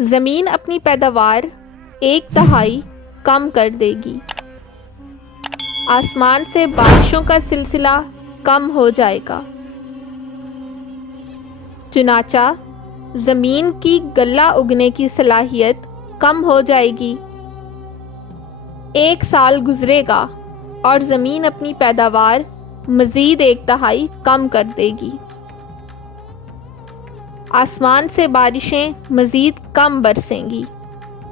زمین اپنی پیداوار 1/3 کم کر دے گی، آسمان سے بارشوں کا سلسلہ کم ہو جائے گا، چنانچہ زمین کی غلہ اگنے کی صلاحیت کم ہو جائے گی۔ 1 سال گزرے گا اور زمین اپنی پیداوار مزید 1/3 کم کر دے گی، آسمان سے بارشیں مزید کم برسیں گی۔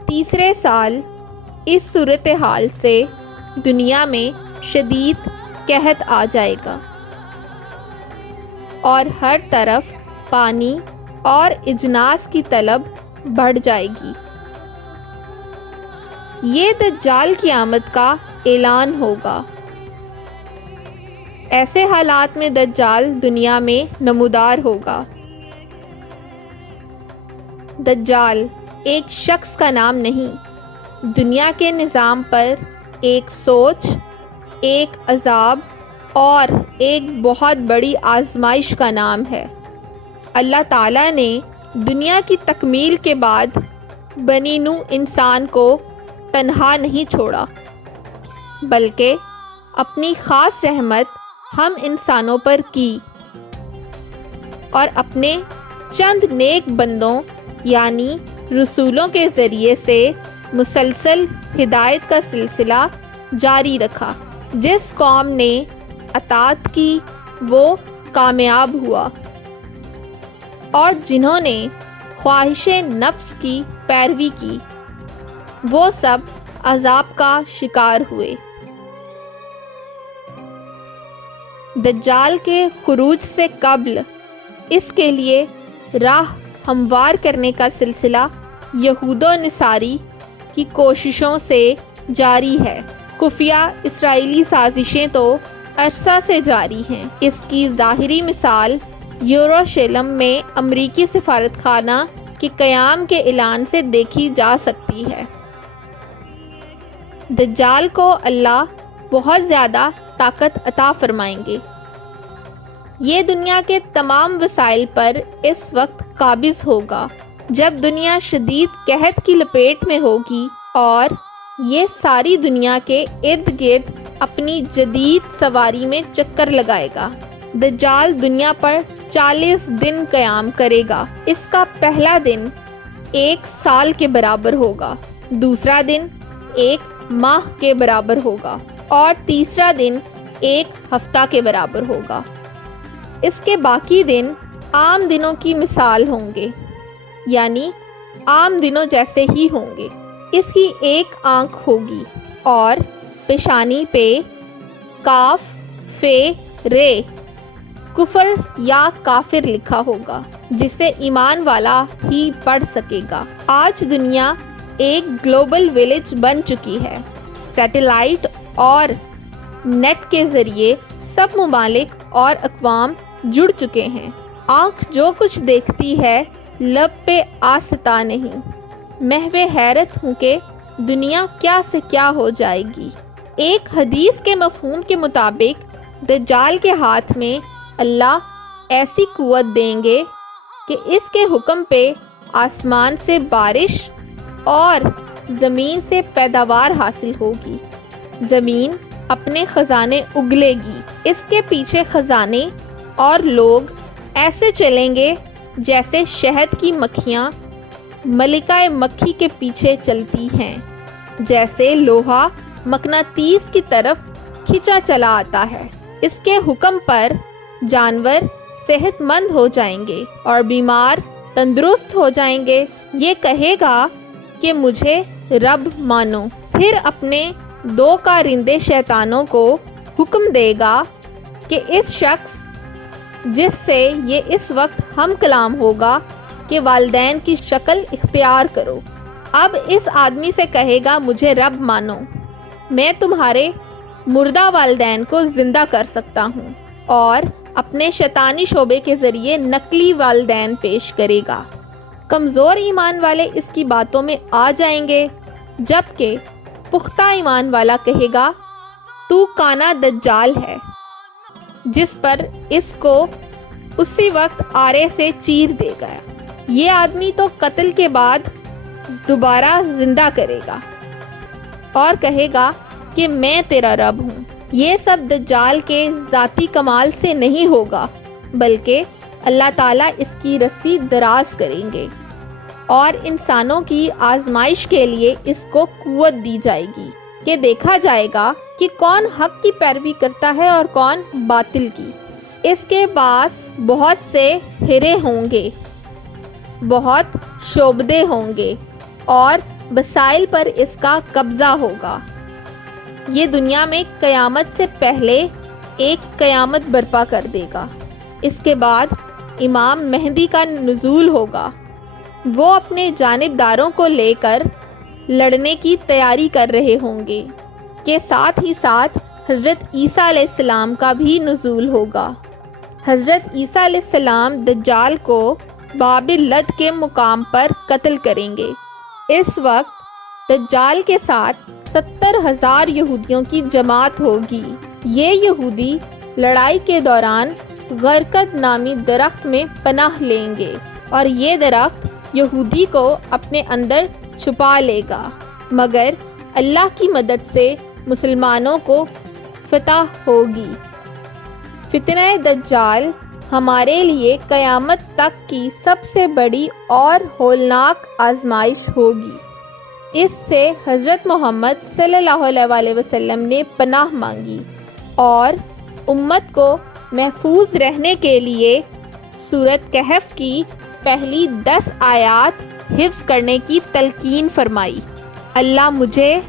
تیسرے سال اس صورتحال سے دنیا میں شدید قحط آ جائے گا اور ہر طرف پانی اور اجناس کی طلب بڑھ جائے گی۔ یہ دجال کی آمد کا اعلان ہوگا۔ ایسے حالات میں دجال دنیا میں نمودار ہوگا۔ دجال ایک شخص کا نام نہیں، دنیا کے نظام پر ایک سوچ، ایک عذاب اور ایک بہت بڑی آزمائش کا نام ہے۔ اللہ تعالیٰ نے دنیا کی تکمیل کے بعد بنی نوح انسان کو تنہا نہیں چھوڑا، بلکہ اپنی خاص رحمت ہم انسانوں پر کی اور اپنے چند نیک بندوں یعنی رسولوں کے ذریعے سے مسلسل ہدایت کا سلسلہ جاری رکھا۔ جس قوم نے اطاعت کی وہ کامیاب ہوا، اور جنہوں نے خواہش نفس کی پیروی کی وہ سب عذاب کا شکار ہوئے۔ دجال کے خروج سے قبل اس کے لیے راہ ہموار کرنے کا سلسلہ یہود و نصاری کی کوششوں سے جاری ہے۔ خفیہ اسرائیلی سازشیں تو عرصہ سے جاری ہیں۔ اس کی ظاہری مثال یروشلم میں امریکی سفارت خانہ کے قیام کے اعلان سے دیکھی جا سکتی ہے۔ دجال کو اللہ بہت زیادہ طاقت عطا فرمائیں گے۔ یہ دنیا کے تمام وسائل پر اس وقت قابض ہوگا جب دنیا شدید قحط کی لپیٹ میں ہوگی، اور یہ ساری دنیا کے ارد گرد اپنی جدید سواری میں چکر لگائے گا۔ دجال دنیا پر 40 دن قیام کرے گا۔ اس کا پہلا دن 1 سال کے برابر ہوگا، دوسرا دن 1 ماہ کے برابر ہوگا اور تیسرا دن 1 ہفتہ کے برابر ہوگا۔ اس کے باقی دن عام دنوں کی مثال ہوں گے، یعنی عام دنوں جیسے ہی ہوں گے۔ اس کی 1 آنکھ ہوگی اور پیشانی پہ کاف فے رے کفر یا کافر لکھا ہوگا، جسے ایمان والا ہی پڑھ سکے گا۔ آج دنیا ایک گلوبل ولیج بن چکی ہے۔ سیٹلائٹ اور نیٹ کے ذریعے سب ممالک اور اقوام جڑ چکے ہیں۔ آنکھ جو کچھ دیکھتی ہے لب پہ آ ستا نہیں۔ محو حیرت ہوں کہ دنیا کیا سے کیا ہو جائے گی۔ ایک حدیث کے مفہوم کے مطابق دجال کے ہاتھ میں اللہ ایسی قوت دیں گے کہ اس کے حکم پہ آسمان سے بارش اور زمین سے پیداوار حاصل ہوگی۔ زمین اپنے خزانے اگلے گی، اس کے پیچھے خزانے اور لوگ ایسے چلیں گے جیسے شہد کی مکھیاں ملکہ مکھی کے پیچھے چلتی ہیں، جیسے لوہا مقناطیس کی طرف کھینچا چلا آتا ہے۔ اس کے حکم پر جانور صحت مند ہو جائیں گے اور بیمار تندرست ہو جائیں گے۔ یہ کہے گا کہ مجھے رب مانو، پھر اپنے 2 کارندے شیطانوں کو حکم دے گا کہ اس شخص جس سے یہ اس وقت ہم کلام ہوگا کہ والدین کی شکل اختیار کرو۔ اب اس آدمی سے کہے گا مجھے رب مانو، میں تمہارے مردہ والدین کو زندہ کر سکتا ہوں، اور اپنے شیطانی شعبے کے ذریعے نقلی والدین پیش کرے گا۔ کمزور ایمان والے اس کی باتوں میں آ جائیں گے، جبکہ پختہ ایمان والا کہے گا تو کانا دجال ہے، جس پر اس کو اسی وقت آرے سے چیر دے گا۔ یہ آدمی تو قتل کے بعد دوبارہ زندہ کرے گا اور کہے گا کہ میں تیرا رب ہوں۔ یہ سب دجال کے ذاتی کمال سے نہیں ہوگا، بلکہ اللہ تعالیٰ اس کی رسی دراز کریں گے اور انسانوں کی آزمائش کے لیے اس کو قوت دی جائے گی کہ دیکھا جائے گا کہ کون حق کی پیروی کرتا ہے اور کون باطل کی۔ اس کے پاس بہت سے ہرے ہوں گے، بہت شعبدے ہوں گے اور وسائل پر اس کا قبضہ ہوگا۔ یہ دنیا میں قیامت سے پہلے ایک قیامت برپا کر دے گا۔ اس کے بعد امام مہدی کا نزول ہوگا۔ وہ اپنے جانبداروں کو لے کر لڑنے کی تیاری کر رہے ہوں گے کہ ساتھ ہی ساتھ حضرت عیسیٰ علیہ السلام کا بھی نزول ہوگا۔ حضرت عیسیٰ علیہ السلام دجال کو باب لد کے مقام پر قتل کریں گے۔ اس وقت دجال کے ساتھ 70,000 یہودیوں کی جماعت ہوگی۔ یہ یہودی لڑائی کے دوران غرقد نامی درخت میں پناہ لیں گے اور یہ درخت یہودی کو اپنے اندر چھپا لے گا، مگر اللہ کی مدد سے مسلمانوں کو فتح ہوگی۔ فتنہ دجال ہمارے لیے قیامت تک کی سب سے بڑی اور ہولناک آزمائش ہوگی۔ اس سے حضرت محمد صلی اللہ علیہ وسلم نے پناہ مانگی اور امت کو محفوظ رہنے کے لیے سورۃ کہف کی پہلی 10 آیات حفظ کرنے کی تلقین فرمائی۔ اللہ مجھے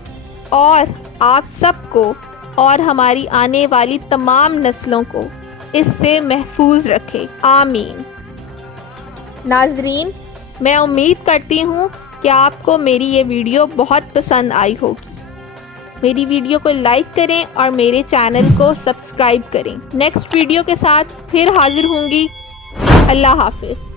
اور آپ سب کو اور ہماری آنے والی تمام نسلوں کو اس سے محفوظ رکھے، آمین۔ ناظرین، میں امید کرتی ہوں کہ آپ کو میری یہ ویڈیو بہت پسند آئی ہوگی۔ میری ویڈیو کو لائک کریں اور میرے چینل کو سبسکرائب کریں۔ نیکسٹ ویڈیو کے ساتھ پھر حاضر ہوں گی۔ اللہ حافظ۔